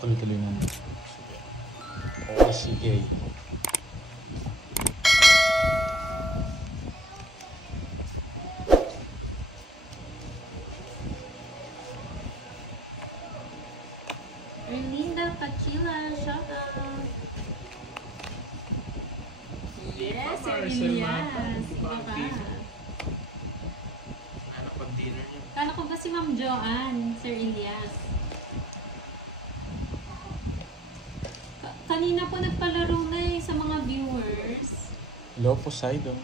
Tuloy-tuloy naman. O, sige. Erlinda Pachila, shout out. Yes, Sir Elias. Iba ba? Ano pag-dinner niya? Kala ko ba si Ma'am Joanne, Sir Elias? Kanina po nagpalaro na sa mga viewers. Hello, Poseidon.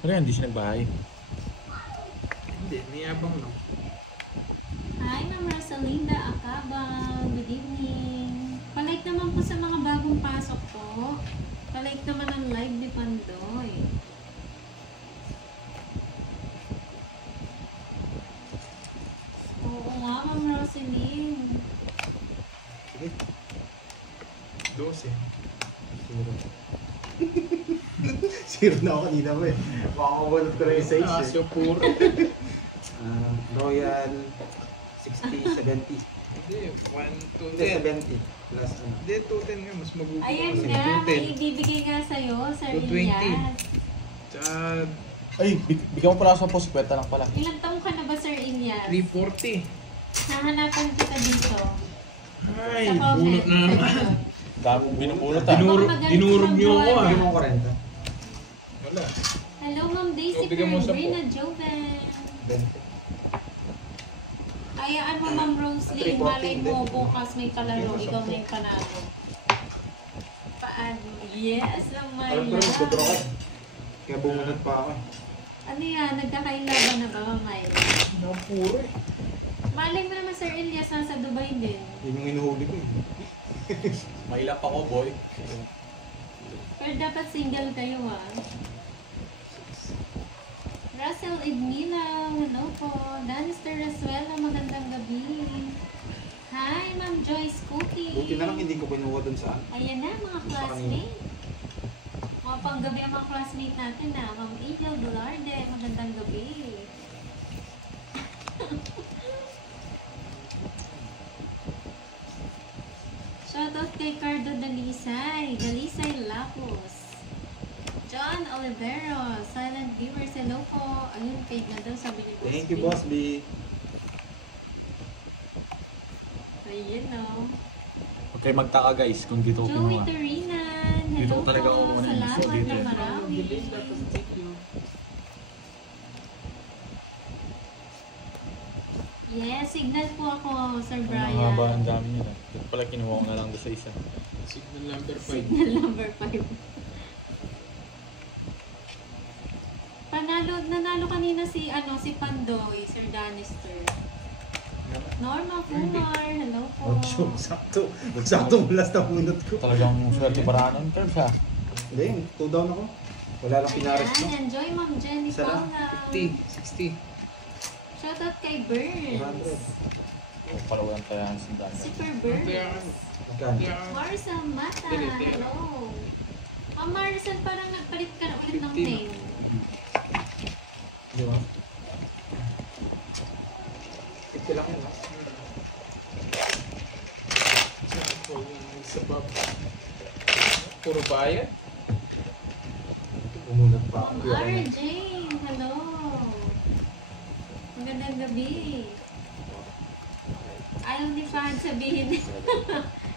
Pero yan, hindi siya nagbahay. Hindi, niyabang no. Hi, Ma'am Rosalinda Acabang. Good evening. Palike naman po sa mga bagong pasok po. Palike naman ang live ni Pandoy. Oo nga, Ma'am Rosaline. Sige. 12. Zero. Zero na ako kanina mo eh. Makakabalot ko na yung size eh. Asyo puro. Royal 60, 70. Hindi, 1 to Hindi, 10. 70. Plus ano. Hindi, 210 nga. Mas magugulo Ayan kasi. nga, 210. may ibibigay nga sa'yo, Sir 220. Elias. Tsaka Ay, bigyan mo pala ako sa post. Kwenta lang pala. Ilang taong ka na ba, Sir Elias? 340. Hahanapan kita dito. Ay, Sa comment. bunot na naman. Dami mong binubulot ah. Dinurog niyo ako ah. Bigyan mo 40. Wala. Hello, Ma'am Daisy Bigyan mo sa Peregrina Joven. 20. Hayaan mo, Ma'am Roslyn, 340 malay mo din. bukas may palaro, ikaw na yung panalo. Paano? Yes, naman Alam ko rin, magdodro ka eh. Kaya bumunod pa ako eh. Ano yan? Nagkakailaban na ba, mamay? Napuro eh. Malay mo naman, Sir Elias, nasa Dubai din. Yun yung inuhuli ko eh. Mahilap ako, boy. Pero dapat single kayo, ah. Russell Igmila, hello po. Danister Rasuela, magandang gabi. Hi, Ma'am Joyce Cookie. Buti na lang hindi ko kinuha dun sa ano. Ayan na, mga classmate. Mga panggabi ang mga classmate natin na. Ma'am Angel Dularde, magandang gabi. Shoutout kay Cardo Dalisay, Dalisay Lapos. John Olivero, silent viewers, hello po. Ayun, kay na daw, sabi ni Boss Thank you, B. Boss B. Ayun, no. Huwag kayo magtaka guys kung dito ko Joey kinuha. Terinan, Dito hello ko talaga po. kukuha ng info Salamat dito na eh. marami. Yes, signal po ako, Sir Ang Brian. haba ang dami nila. Ito pala kinuha ko na lang doon sa isa. Signal number 5. Signal number 5. Nanalo kanina si Pandoy, Sir Danister. Norma Kumar, hello po. Oh, sure. Sakto. Sakto mula sa bunot ko. Talagang swerte para ng curves ha. Hindi, 2 down ako. Wala lang pinares ko. Ayan, enjoy Ma'am Jenny Isa lang. Paula. 50, 60. Shoutout kay Burns. 100. Para walang tayahan sa dami. Super Kaya Burns. Magkano? Marcel Mata, Dali, dali. hello. Ma'am Marcel, parang nagpalit ka na ulit ng 15. name. Di ba? 50 lang yun, ha? Sa bab. Puro bayad. Bumunod pa ako. Ma'am R. Jane, hello. Magandang gabi. Ayaw ni Fahad sabihin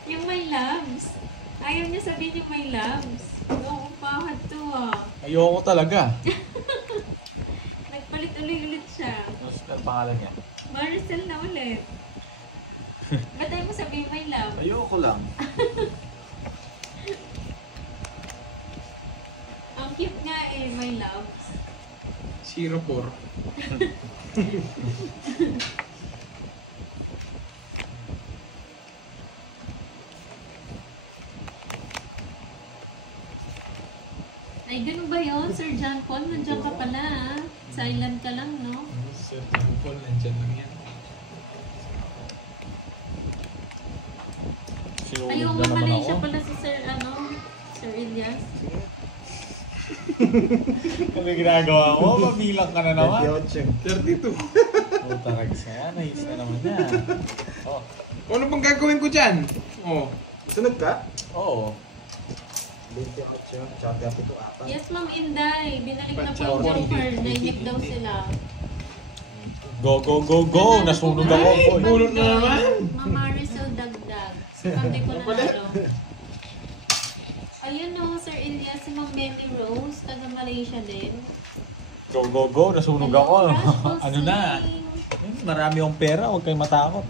yung my loves. Ayaw niya sabihin yung my loves. Oo, Fahad to ah. Ayoko talaga. Nagpalit ulit siya. Tapos ang pangalan niya. Maricel na ulit. Ba't ayaw mo sabihin my love? Ayoko lang. Ang cute nga eh, my loves. 04. Ay, ganun ba yun? Sir John Paul, nandiyan ka pala ah. Silent ka lang, no? Sir Paul, nandyan lang yan. Sinulog Ayaw na nga naman Malaysia ako. pala si Sir, Sir Elias. Ano yung ginagawa mo? Mabilang ka na naman. 28. 32. Puta rags na yan. Ayos na naman yan. Oh. Ano bang gagawin ko dyan? Oh. Sunod ka? Oo. 28. Tsaka 32 apat. Yes, Ma'am Inday. Binalik na po Patsaw, yung Joker. 40. Nainig daw sila. Go, go, go, go! Nasunog ako, Ay, boy. bulot na naman. Ma'am Maricel Dagdag. Sabi ko na ano. Ayun no, Sir Elias, si Ma'am Melly Rose, taga Malaysia din. Go, go, go! Nasunog ako. Hello, Crash Ano na? Posting. Marami akong pera. Huwag kayong matakot.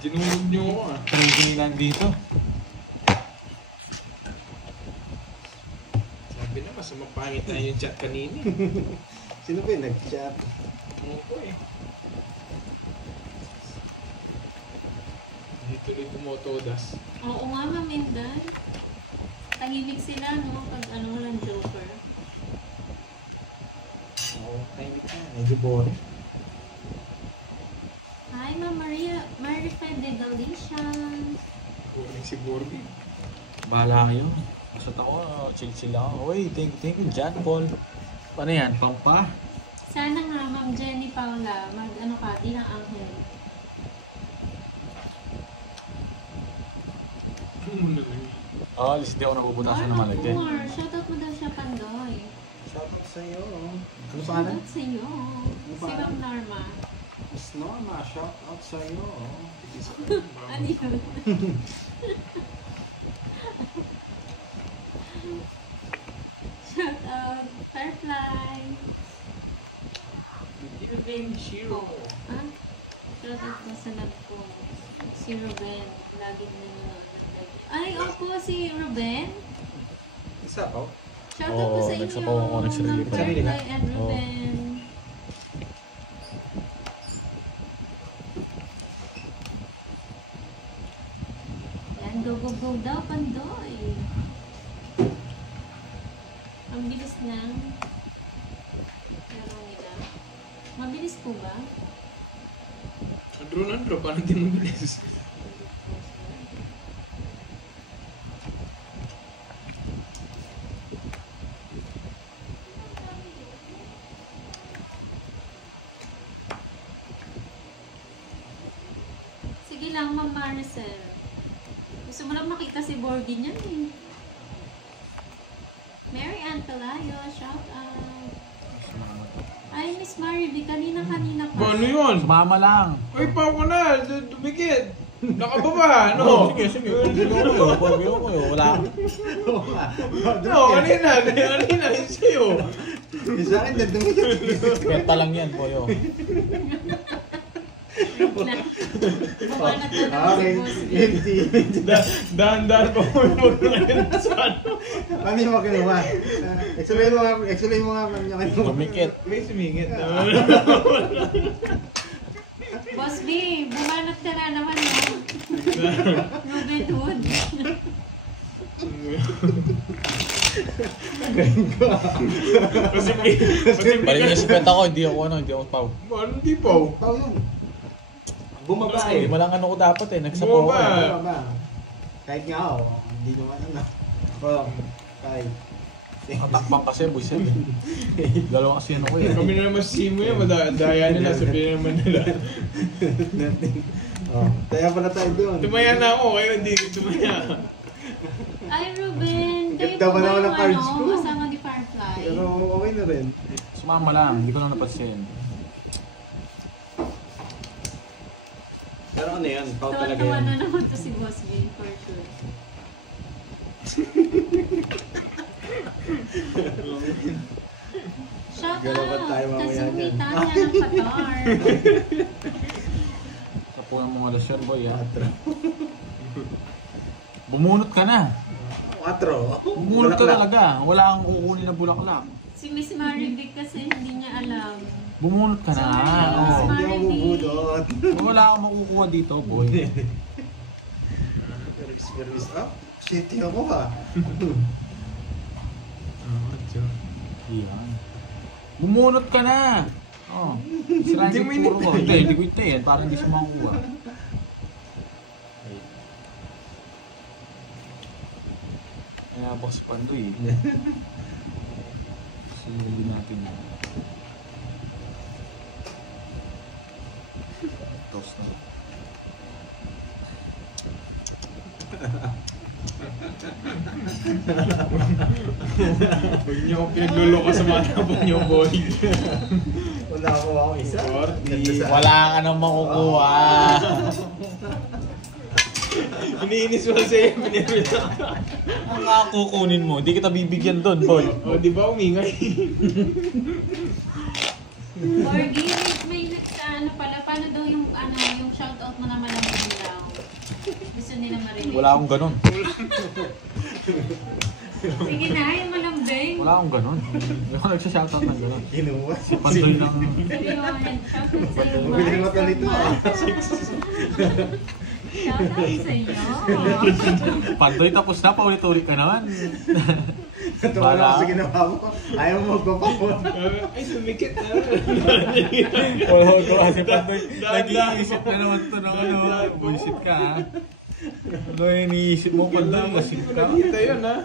Ginunog niyo ako ah. 3G nandito. Sabi na, mas mapangit na yung chat kanina. Sino ba yung nag-chat? Ano ko eh. Hindi tuloy tumotodas. Oo nga, Ma'am Inday. Tahimik sila, no? Pag ano lang Joker. Oo, tahimik na. Medyo boring. Hi, Ma'am Maria. Marified de Galician. Boring si Borby. Bahala kayo. Basta ako, chill-chill ako. Uy, thank you, John Paul. Paano yan? Pampa? Sana nga, Ma'am Jenny Paula, mag-ano ka, di ng anghel. Ano mo na lang. Oo, alis di ako napupunta sa naman natin. Kumar, shoutout mo daw siya, Pandoy. Shoutout sa'yo. Ano pangalan? Shoutout sa'yo. Si pangalan? Ma'am Norma. Miss Norma, shoutout sa'yo. Ano yun? Shoutout, Firefly. Ruben Shiro. Ah, shoutout mo sa love ko. Si Ruben. Laging nanonood ng live. Ay, opo, si Ruben. Isa ko? Shoutout Oo, po sa inyo. nagsapaw ako, nagsarili Ma'am pa. Sarili ka? Firefly and Oo. Ruben. Yan, go, go, go daw, Pandoy. Ang bilis ng laro nila. Mabilis po ba? Andro, parang di mabilis. Sige lang, Ma'am Maricel. Gusto mo lang makita si Borgie niyan eh. Mary Ann Pelayo, shout out. Ay, Miss Mariby, kanina-kanina pa. Paano yun? Sumama lang. Ay, pao ko na. Dumikit. Nakababa, no? Sige, sige. Sige ko yun. Wala. No, kanina yun sa'yo. Yung sa akin, dumikit. Kwenta lang yan, boyo. Bumanat na naman si Okay. Boss. Empty. Dahan-dahan pa mo yung pagkain sa ano. Paano yung mga kinuha? Explain mo nga yung kinuha. Dumikit. May sumingit na. Boss B, bumanat ka na naman no? Ruben Hood. Balik niya si kwenta ko, hindi ako pau. Ano di pa? Pao yun. Bumaba Hindi eh. mo lang ano ko dapat eh. Nagsapaw ako. Bumaba. Bumaba. Kahit nga ako, hindi naman ano. Oo, kahit. Katakbang kasi, buisit eh. Dalawa kasi ano ko eh. Kami na naman si mo yan, madaya nila, sabihin naman nila. Oh, kaya pala tayo doon. Tumaya na ako, kayo hindi tumaya. Ay, Ruben, kayo Ganda po pa ba naman yung ang cards ko. kasama ni Firefly? Pero okay na rin. Sumama lang, hindi ko lang napansin. Pero ano yan, pao talaga Tawa-tawa yan. na naman to si Boss B, for sure. Shout Galawan out! tayo mamaya Kazumi dyan. Tanya ng Qatar. Sa po ng mga lasher boy ah. 4. Bumunot ka na. 4. Bumunot ka talaga. Wala kang kukunin na bulaklak. Si Miss Marivic kasi hindi niya alam. Bumunot ka na. Sorry, Oo. Hindi ako bubudot. Wala kang makukuha dito, boy. Experience. Ah, shitty ako ha. Yan. Bumunot ka na. Oh. Sirain Hindi yung mo puro ko. Hindi ko itayin. Parang hindi siya makukuha. Kaya boss Pandoy. Hindi natin yan. Toast na. Huwag niyo akong pinagluloko sa mga tapon niyo, boy. Wala ako isa. Ganda sa- Wala ka nang makukuha. Iniinis mo sa'yo, pinirita. Ang nga kukunin mo, di kita bibigyan doon, boy. O, di ba umingay? Borgie, may ano pala, paano daw yung shoutout mo naman ang daw? Gusto nila marinig. Wala akong ganun. Sige na, yung malambing. Wala akong ganun. Hindi ako nagsashoutout ng ganun. Kinuha. Pandoy ng... Seryohan, shoutout sa'yo, Bumili mo Mark. nito, ah. Shoutout sa'yo. Pandoy tapos na, paulit-ulit ka naman. Natuwa lang ako sa ginawa mo. Ayaw mo magpapapon. Ay, sumikit na. Oo, ko kasi Pandoy. Nag-iisip na naman ito ng ano. Bullshit ka, ha? Ano yung iniisip mo, Pandoy? Masit ka. Nakita yun, ha?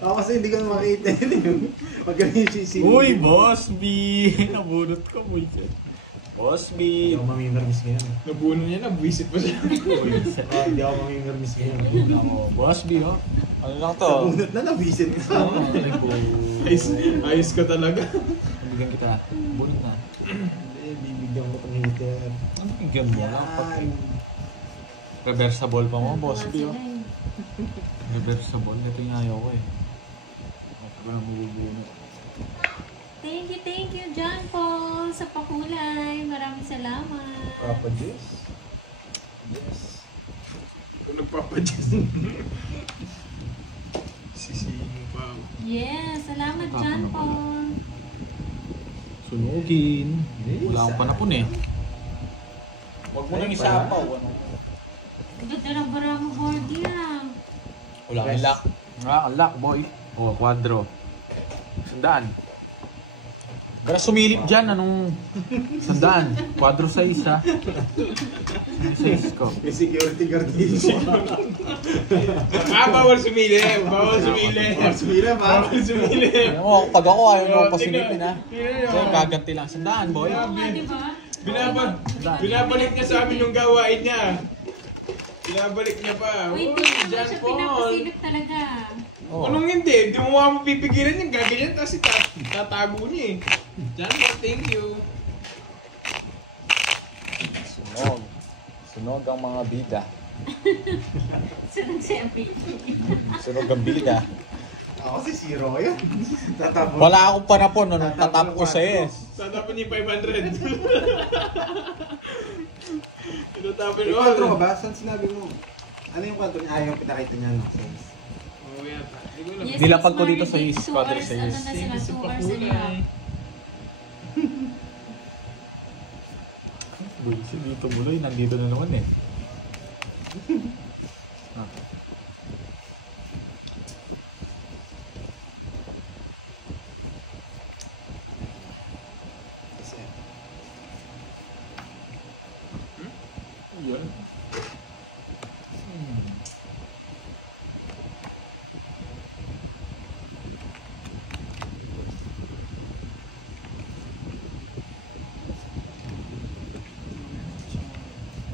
Ako kasi hindi ko makita yun. Huwag ka yung sisig. Uy, Boss B! Nabunot ko, bullshit. Boss B! Hindi ako maminermis ngayon. Nabuno niya na, buwisit pa siya. Hindi ako maminermis ngayon. Ako, Boss B, oh. Ano lang to? Sa bunot na nabisit ka. Ayos ka talaga. Bibigyan kita. Bunot na. Hindi, bibigyan ko pang hater. Ano bigyan mo lang? Reversible pa mo, Boss B, oh. Reversible. Ito yung ayaw ko, eh. Ito ko lang mabubunot. Thank you, John Paul, sa pakulay. Maraming salamat. Papa Diyos. Yes. Kung nagpapadyan. Sisingin pa ako. Yes, salamat, John Paul. Sunugin. Wala akong panapon, eh. Huwag mo nang isapaw, ano? Ganda ng bara mo, Borgie, ah. Wala kang lock. Wala kang lock, boy. O, kwadro. Sandaan. Kaya sumilip dyan, anong... Sandaan. Kwadro sa isa. Sa is ko. May security guard dito. Bawal sumili. Bawal sumili. Sumila ba? Bawal sumili. Alam mo, pag ako ayaw mo Oh, pasilipin, ha? tingnan nyo. Kaya gaganti lang. Sandaan, boy. Oo nga, di ba? Binabalik niya sa amin yung gawain niya. Binabalik niya pa. Uy, Uy, hindi naman John siya Paul. pinapasilip talaga. Oh. Anong hindi? Di mo nga mapipigilan yung gaganyan tapos tatago niya eh. John Paul, thank you. Sunog. Sunog ang mga bida. Sunod siya, Sunog ang bida. Ako si Zero yun. Tatapon. Wala akong panapon, no? Nung tatap ko sa yes. Tatapon niya yung 500. Tatapon May 4 ka ba? Saan sinabi mo? Ano yung 4 niya? Ayaw pinakita niya no? Size. Oo yata. Hindi ko alam. Yes, Nilapag ko it's dito sa Maribel, is, 2 quadro hours, sa ano is. na sila, Thank you sa 2 hours na pakulay. nila. Bullshit, dito buloy. Nandito na naman, eh. Ah. Kasi, Yun.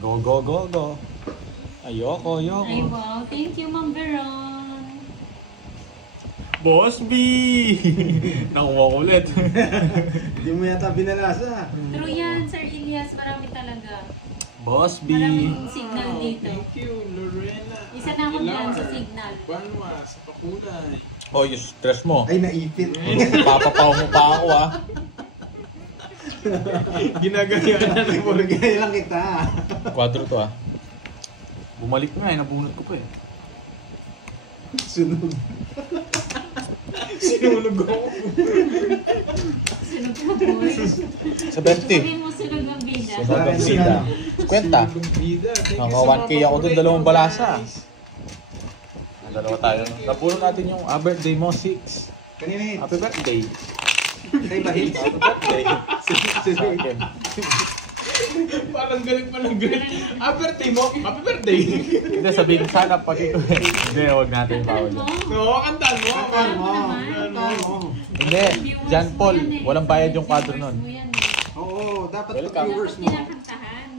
Go, go, go, go. Ayoko, ayoko. Ay, wow. Thank you, Ma'am Veron. Boss B! Nakuha ko ulit. hindi mo yata binalasa. True yan, Sir Elias. Marami talaga. Boss B! Maraming signal dito. Thank you, Lorena. Isa na ako dyan sa signal. Banwa, sa pakulay. Oh, yung stress mo. Ay, naipit. Papapaw mo pa ako, ah. Ginagaya na rin mo. Purgay lang kita. Kwadro to, ah. Bumalik nga, eh. Nabunot ko pa, eh. Sunog. Sinunog ako. Sunog ka, boy. Sa 20. Sabihin mo sunog ang bida. Sunog ang bida. Kwenta. Bida. Thank you Mga sa 1K mga ako dun, pakulay, dalawang balasa. guys. Dalawa tayo. Nabunot natin yung birthday mo, 6. Kanina yun. Happy birthday. Kay Bahil. Happy birthday. Sa akin. Parang galing pa ng galing. Birthday mo. Happy birthday. Hindi, sabihin ko sana pati ko. Hindi, huwag natin bawal. Ano? yun. Oo, kantaan mo. Kantaan mo. naman. Kantaan mo. Hindi, Viewers John mo Paul. yan eh. Walang bayad yung quadro Viewers nun. mo yan eh. Oo, dapat Welcome. pag viewers Dapat mo. kinakantahan.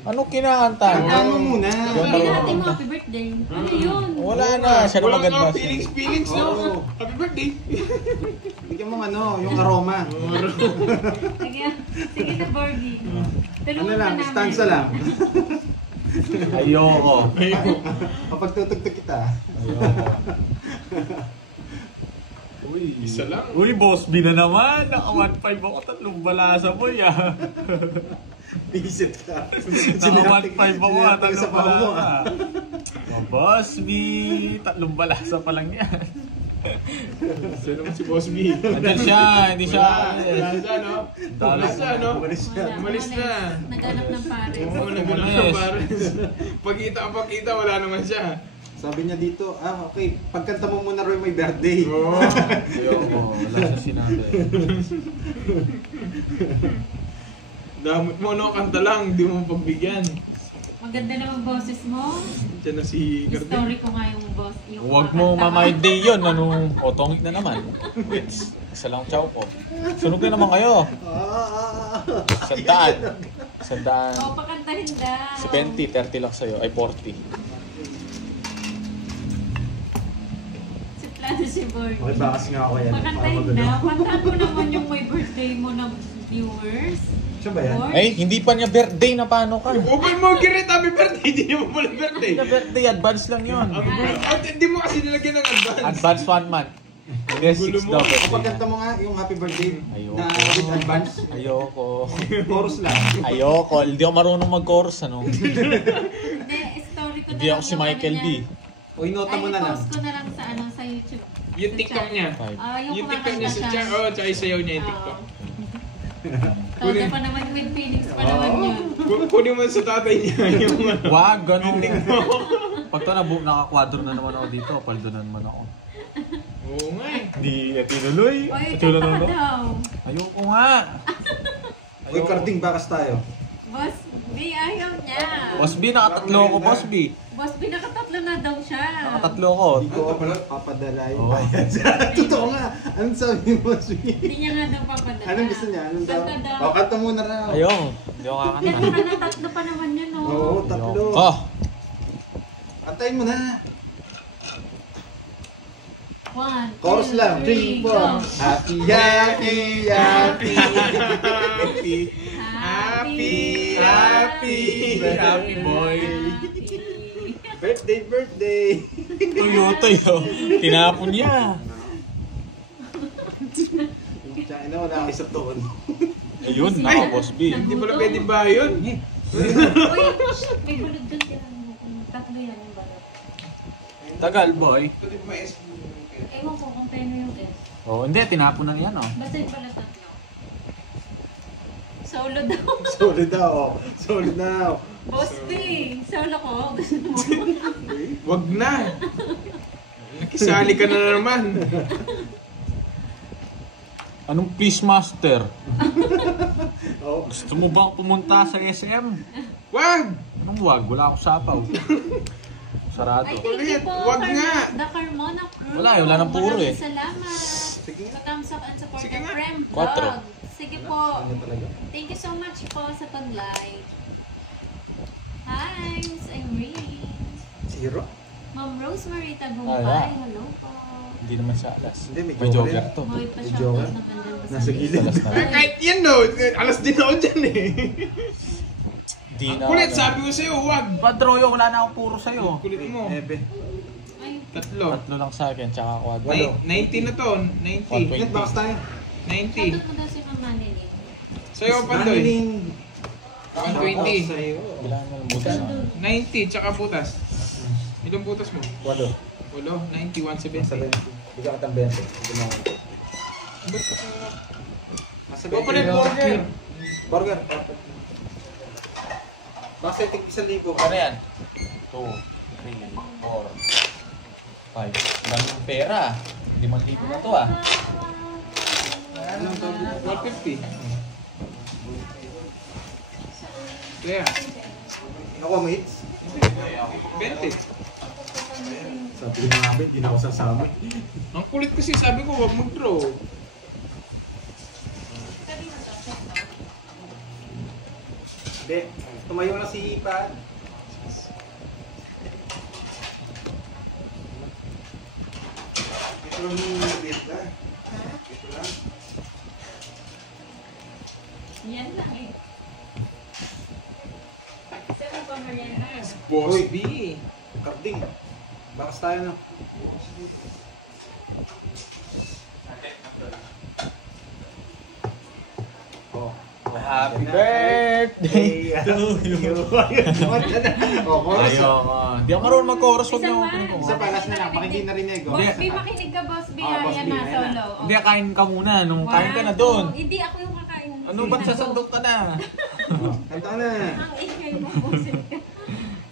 Ano kinakanta? Kantahan mo muna. Sabi natin mo, happy birthday. Ano yun? Wala na, siya na Walang maganda. feelings, no? Oo. Happy birthday! Bigyan mo yung aroma. Sige, sige na, Borgie. Ano lang, stanza lang. Ayoko. Kapag tutugtog kita. Ayoko. Isa lang. Uy, Boss B na naman. Naka 1.5 ako, 3 balasa mo ya. Visit ka. Naka 1.5 ako, Sinirapin sa 3 pao mo, balasa. Oh, Boss B, 3 balasa pa lang yan. Siya naman si Boss B. Andyan siya, hindi siya. Wala siya, no? Wala siya, no? Umalis siya. Umalis na. Naghanap ng pares. Oo, naghanap ng pares. Pagkita, wala naman siya. Sabi niya dito, okay, pagkanta mo muna Roy may birthday. Oo. Ayoko, wala siya sinabi. Damot mo, no? Kanta lang, hindi mo pagbigyan. Maganda naman boses mo. Diyan na si Garden. Story ko nga yung boss. Yung Huwag mo mamay-day yun, ano, otongit na naman. Isa lang chow ko. Sunog na naman kayo. Sandaan. Sandaan. Oo, pakantahin daw. Sa 20, 30 lang sa'yo. Ay, 40. Si Plano si Borgie. Okay, bakas nga ako yan. Pakantahin daw. Kantahan mo naman yung may birthday mo ng viewers. Siya ba yan? Borgie. Ay, hindi pa niya birthday na paano ka? Open mo, Girit, happy birthday! Hindi naman pala birthday. Hindi na birthday, advance lang yun. Hindi mo kasi nilagyan ng advance. Advance 1 month. Hindi, 6 daw Kapag birthday kanta na. mo nga yung happy birthday Ayoko. na with advance, Ayoko. chorus lang. Ayoko. Hindi ako marunong mag-chorus, ano. Hindi, story ko na Hindi ako lang si yung Michael ano B. niya. O inota mo na lang. I-post ko na lang sa ano sa YouTube. Yung Sa TikTok chat. niya. Yung Yung TikTok niya sa kumakanta chat. Oo, tsaka isayaw niya yung TikTok. Todo pa naman with feelings pa naman yun. Kunin mo sa tatay niya yung ano. Wag, ganun. Pag ito nakakwadro na naman ako dito, paldo na naman ako. Oo nga eh. Hindi, tinuloy. Oy, Tulo kanta na ka no? daw. Ayoko nga. Uy, karding bakas tayo. Boss B, ayaw niya. Boss B, nakatatlo ako, Boss B. Boss B, nakatatlo na daw siya. Nakatatlo ako. Hindi ko papadala yung Oo. bayad. Totoo nga. Anong sabi mo, Sweet? Hindi niya nga daw papadala. Anong gusto niya? Anong daw? Kanta daw. O, kanta muna raw. Ayoko. Hindi ako Hindi, kakanta. baka na tatlo pa naman yun, oh. Oo, tatlo. Oh, Kantayin mo na. 1, 2, Chorus lang. 3, 4. go. Happy, happy, happy. happy boy. Birthday, birthday. Toyota yun. Tinapon niya. Tsaka na, wala kayo sa toon. Ayun, naka Boss B. Hindi pala pwede ba yun? Uy, may balod doon yan. Tatlo yan yung balod. Tagal, boy. Ewan ko kung peno yung S. Oh, hindi, tinapon na yan, oh. Basta yung pala tatlo. Solo daw. Solid daw. Solid now. Boss B, solo ko. Gusto mo? Wag na. Nakisali ka na naman. Anong please, master? Oh. Gusto mo bang pumunta sa SM? Wag! Anong wag? Wala akong sapaw. Sarado. Ay, thank you Ulit, po. wag nga. The Carmona crew. Wala ng puro eh. Maraming salamat. Sige nga. Sa thumbs up and support Sige ng nga. Prem Quatro. Vlog. Sige po. Ano talaga? Thank you so much po sa pag-like. Hi, Miss Irene. 0? Ma'am Rosemary Ah, Tagumpay. yeah. Hello po. Hindi naman siya alas. Hindi, may May joker joker yan. to. Hoy, pa May shoutout joker. na kandang pa Nasa gilid. Alas na. Kahit yan no, alas din ako dyan eh. Di na. Kulit, sabi ko sa'yo, wag. Padroyo, wala na akong puro sa'yo. Kulit mo. Ebe. Ay, Tatlo. Tatlo lang sa akin, tsaka quad. 90 na to, 90. 120. Net bakas tayo. 90. shoutout mo daw si Ma'am Manilin. Sa'yo pa to eh. Manuling. 120. Sa'yo. Kailangan mo lang butas na. 90, tsaka putas. Ilang putas mo? Walo. Walo, 90, 170. Nasa 20. Bigyan ka ng 20. Hindi mo. Nasa Huwag pa rin burger. Burger. Bakit tig 1,000? Ano yan? 2, 3, 4, 5. Daming pera. 5,000 na to ah. Anong to? 150. Kaya, Ako, mates. 20. Sabi ko namin, hindi na ako sasama. Ang kulit kasi sabi ko, wag mag-draw. Hindi, tumayo na si Pan. Ito lang yung maliit na. Ito lang. Yan lang eh. Saan mo pa merienda? Boss Uy. B. Karding. Bakas tayo na. Oh. Happy birthday to you. Oh, chorus. Ayoko. Hindi ako marunong mag-chorus. Huwag Isa niyo pa. ako Isa pa, last na lang. Baka hindi narinig. Oh. Boss B, makinig ka, Boss B. Boss Yan B, na, ayan solo. na. Oh. Hindi, kain ka muna. Nung One, kain ka na doon. two. Hindi, ako yung kakain. Ano ba't sasandok ka na? Kanta na. Ang ingay mo, Boss B.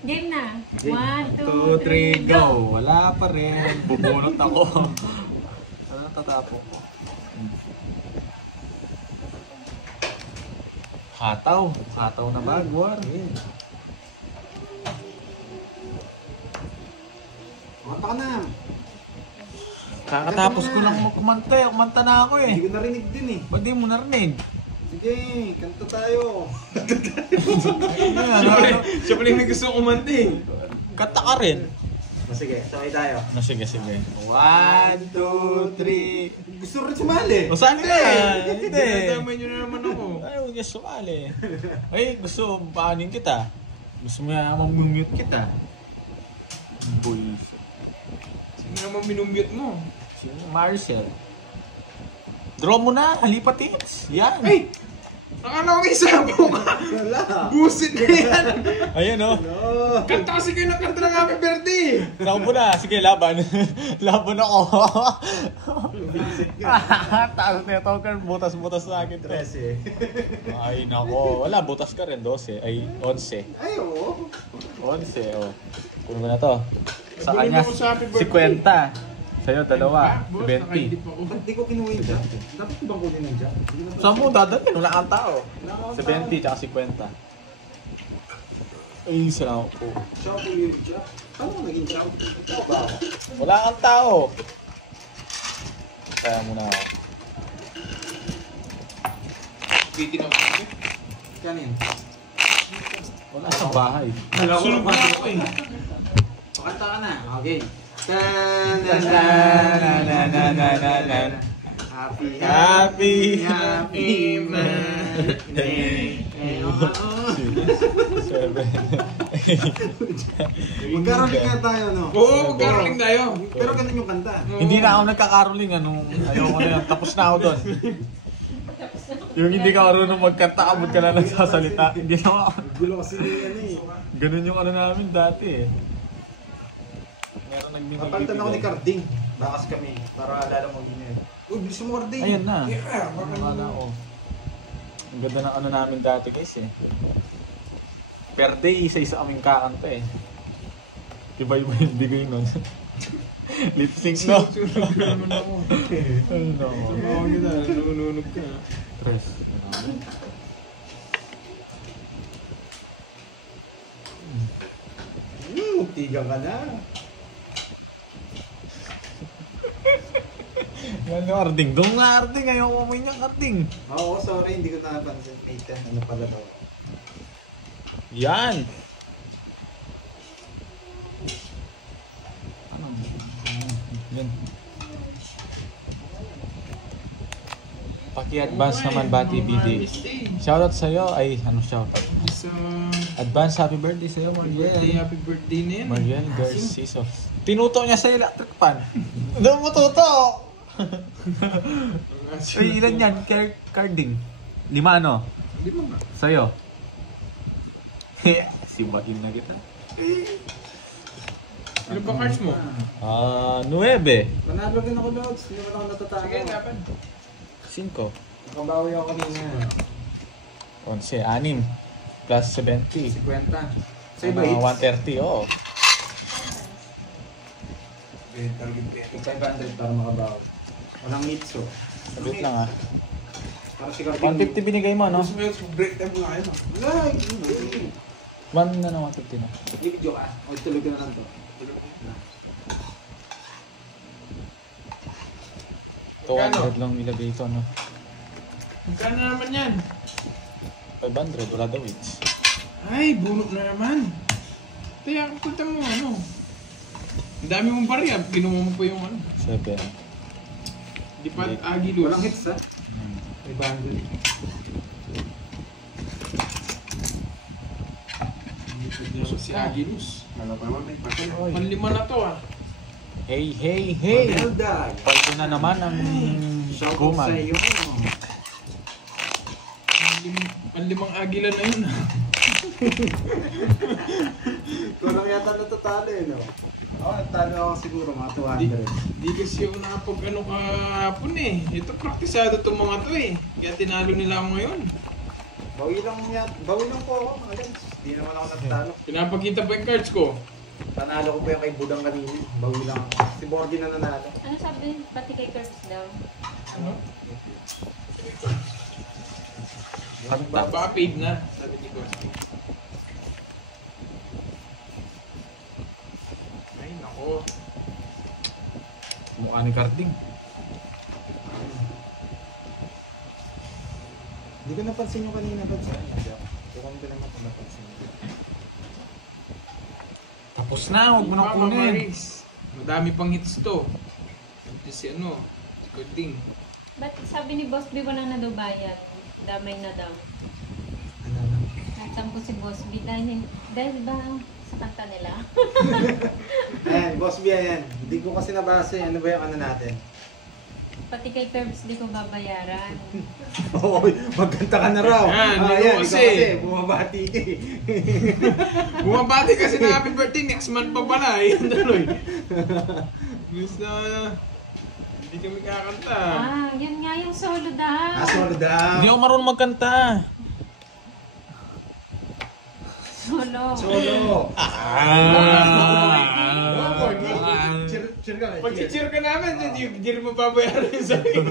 Game na. Game. 1, 2, 2, 3, 3, go! Wala pa rin. Bubunot ako. Ano tatapon ko? Hataw. Hataw na bagwar. Kanta ka na. Kakatapos ko lang kumanta eh. Kumanta na ako eh. Hindi ko narinig din eh. Ba't di mo narinig? Sige, kanta tayo. Siya pala yung gusto kumanta eh. Kanta ka rin. Sige, sabay tayo. No, sige, sige. 1, 2, 3. Gusto rin sumali. O saan ka? Hindi. Dinadamay nyo na naman ako. Ay, huwag niya sumali. Ay, gusto paanin kita. Gusto mo na mamumute kita. Boys. Sige naman minumute mo. Sino? Marcel. Draw mo na. Halipat hits. Yan. Ay! Akala ko may sabo ka. Wala. Busit na yan. Ayan o. No. Kanta kasi kayo ng kanta ng happy birthday. Saan mo na? Sige, laban. Laban ako. Taas na ito. Butas-butas sa akin. 13. Ay, nako. Wala, butas ka rin. 12. Ay, 11. Ay, oo. 11, oh. Kunin mo na to. Sa Kunin kanya, mo sa happy birthday. 50. Sa'yo, dalawa. Boss, 20. nakaidip ako. Ba't di ko kinuha yung jack? Dapat ko bang kunin yung jack? Saan mo dadalhin? Wala kang tao. 70 tsaka 50. Ay, salamat po. Siya ko yung jack. Paano ko naging jack? Ito ba ako? Wala kang tao. Kaya muna ako. Titin ako. Kanin. Wala sa bahay. Sunog na ako eh. Pakanta ka na. Okay. Happy, Happy, happy birthday. Magkaroling nga tayo, no? Oo, magkaroling tayo. Pero ganun yung kanta. Hindi na ako nagkakaroling. Ayoko na yan. Tapos na ako doon. Yung hindi ka marunong magkanta, abot ka na nagsasalita. Hindi na ako. Gulo kasi ni ano eh. Ganun yung ano namin dati eh. Meron Kapalitan ako ni Carding. Bakas kami. Para lalo mo ganyan. Uy, bilis mo Carding. Ayan na. Yeah, Wala ko. Ang ganda ng ano namin dati guys eh. Per day, isa-isa kaming kakanta eh. Iba-iba yung digay nun. Lip sync no? Sunog na naman ako. Ano? Sumawa kita, nanununog ka. Tres. Tigang ka na. Yan yung Arding. Doon nga Arding. Ayaw ko may niyang Arding. Oo, sorry. Hindi ko napansin. Nathan. Ano pala to? Yan. Ano? Yan. Paki-advance naman Bati BD. Shoutout sa'yo. Ay, ano shoutout? Sa Advance happy birthday sa'yo, birthday, Mariel. happy birthday na yan. Mariel Garciso. Tinuto niya sa electric fan. Doon mo tuto! Ay, ilan yan? Carding. 5 ano? Di ba nga? Sa'yo. Sibahin na kita. Ano ba cards mo? 9. Panalo din ako, Lods. Hindi naman ako natatalo. Sige, dapat. 5. Nakabawi ako kanina. 11. 6. Plus 70. 50. Sa iba, hits. 130, oo. 500 para makabawi. Walang hits, oh. Sabit lang ah. Para si Carding. 150 binigay mo, no? Gusto mo yung break time mo nga yun. Wala, hindi. 1 na 150 na. Video ka. O, tulog ka na lang to. 200 lang ilagay ito, no? Magkano na naman yan? 500, wala daw it. Ay, bunot na naman. Kaya punta mo ano. Ang dami mong barya, kinuha mo pa yung ano. 7. Di pa agilos. Walang hits ha? May bundle. Si Agilus. Ano pa naman may patay? Panlima na to ah. Hey, hey, hey! Eldag! Palto na naman ang Shout out sa kuman. iyo. Panlimang agila na yun. Kulang yata natatalo eh, no? Oo, natalo ako siguro mga 200. Di kasi ako nakapag ano kahapon eh. Ito praktisado itong mga to eh. Kaya tinalo nila ako ngayon. Bawi lang po ako mga guys. Hindi naman ako natatalo. Pinapakita pa yung cards ko. Panalo ko pa yung kay Budang kanina. Bawi lang ako. Si Borgi na nanalo. Ano sabi pati kay Curbs daw? Ano? Kanta. Baka paid na. Sabi ni Koski. Ay nako. Mukha ni Carding. Hindi ko napansin yung kanina ba sa kanya? Kung ko naman kung napansin. Tapos na, huwag mo nang Mama kunin. Maris. Madami pang hits to. Ito si ano. Si Cording. Ba't sabi ni Boss B wala na daw bayad? Damay na daw. Ano na? Natam ko si Boss B dahil ba sa kanta nila? Ayan, Boss B, ayan. Hindi ko kasi nabasa ano ba yung ano natin. Pati kay Curbs di ko babayaran. Oo, magkanta ka na raw. Ayan, kasi. Bumabati ka eh. Bumabati kasi na happy birthday. Next month pa pala. Ayun tuloy. Miss na. Hindi kami kakanta. Yun nga yung solo daw. Solo daw. Hindi ako marunong magkanta. Solo. Solo. Cheer ka eh. Pag-cheer ka namin, hindi rin mababayaran yung sakin.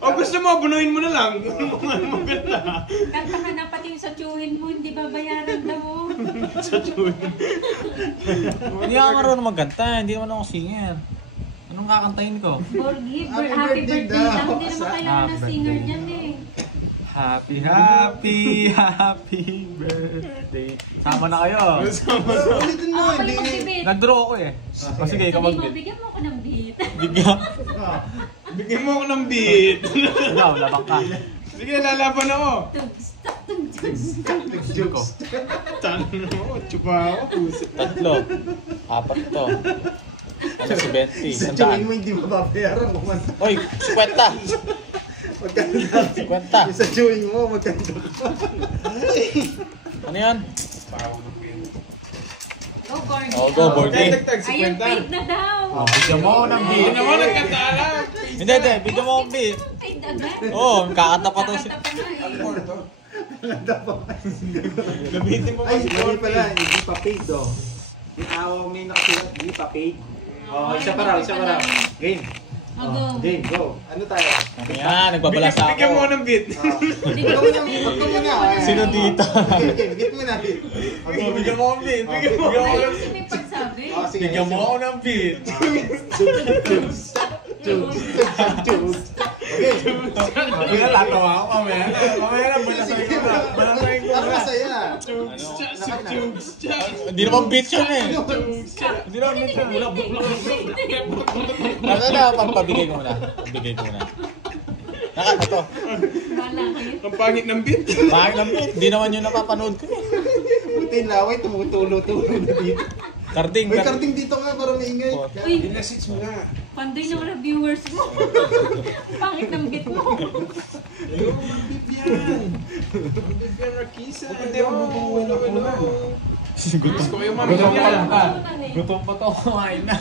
O gusto mo, bunuhin mo na lang. Kung ano maganda. Kanta ka na pati yung sa tsuhin mo, hindi babayaran daw. Hindi ako marunong magkanta. Hindi naman ako singer. Anong kakantahin ko? Borgi, Happy happy birthday birthday daw. lang. Hindi naman kailangan ng singer dyan eh. Happy, happy, happy birthday. Sama na kayo. Ulitin mo, Ako hindi. yung magbibit. Nag-draw ako eh. O sige, ikaw Sabi mo, mag-bit. bigyan mo ako ng beat. Bigyan. Bigyan mo ako ng beat. Ikaw, labang ka. Sige, lalaban ako. Tugs, tak, tugs, tugs, tak. Gusto ko. Tanong mo, tsupa ako. Pusit. 3. 4 to. Ano si 20? Sa chewin mo hindi mababayaran. Kumanta. Oy, 50. Magkanta. 50. Sa chewin mo, magkanta. Ano yan? Go, Borgi. Oh, go, Borgi. Dagdag Ayun, 50. paid na daw. Bigyan mo ako ng Hindi beat. naman nagkanta lang. Hindi, hindi. Bigyan mo akong beat. Paid agad. Oo, kakanta pa to. Kakanta pa nga eh. Gamitin mo Ay, kasi hindi pala. Hindi pa paid do. May nakatira. Hindi pa paid. Oh, isa pa raw. Game. Go. Game, go. Ano tayo? Ano yan? Nagbabalas ako. Bigyan mo ng beat. Wag ka muna. Sino dito? Bigyan mo na. Bigyan mo akong beat. Bigyan mo Ayun akong si may pagsabi. Sige. Bigyan mo ako ng beat. Okay. Wala, latawa ako mamaya. Mamaya na, balasahin ko na. Balasahin ko Ako na. masaya. Hindi naman beat yun eh. Hindi naman beat yun. Wala, Ano na, pagpabigay ko muna. Pabigay ko muna. Nakata to. Wala kayo. Ang pangit ng beat. Bakit ng beat? Hindi naman yun napapanood ko eh. Buti yung laway, tumutulo-tulo na dito. Karding, May karding dito nga para maingay. Uy, Message mo na. panday ng reviewers mo. Pangit ng beat mo. Yung beat yan. Ang beat yan, Rakisa. Hindi ako bubuhin ako na. Gutom. Gusto ko yung mami Gutom pa yan. lang ka. Gutom pa to, kumain na.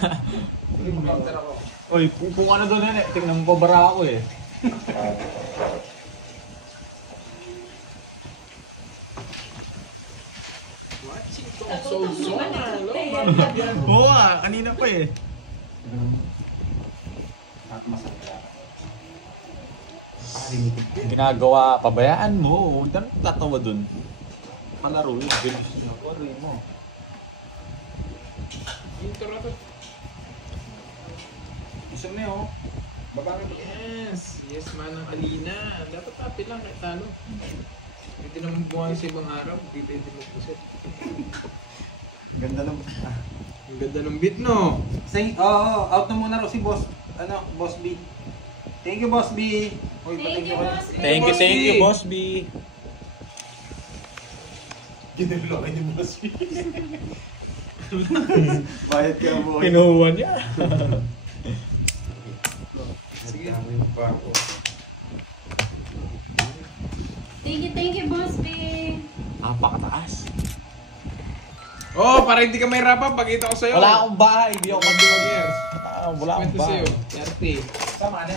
Oy, kung ano doon yun eh, tingnan mo pa bara ako eh. So, Oo ah, kanina pa eh. Ginagawa, pabayaan mo. Huwag na tatawa dun. Palaro yun, bilis nyo. Paruin mo. Gusto mo yun, oh. Baba mo. Yes! Yes, manang Alina. Dapat happy lang kahit talo. Pwede naman buwan sa ibang araw. Hindi pwede magpusit. Ganda ng... Ang ganda ng beat, no? Say, out na muna raw si Boss, Boss B. Thank you, Boss B. Uy, Thank you, Boss B. Thank you, Boss B. Ginilo kayo ni Boss B. Bayad ka, boy. Kinuha niya. Sige. Thank you, Boss B. Napakataas. Oh, para hindi ka mahirapan, pakita ko sa'yo. Wala akong bahay, hindi ako mag-vloggers. Wala akong Kwento bahay. sa'yo. 30. Tama na.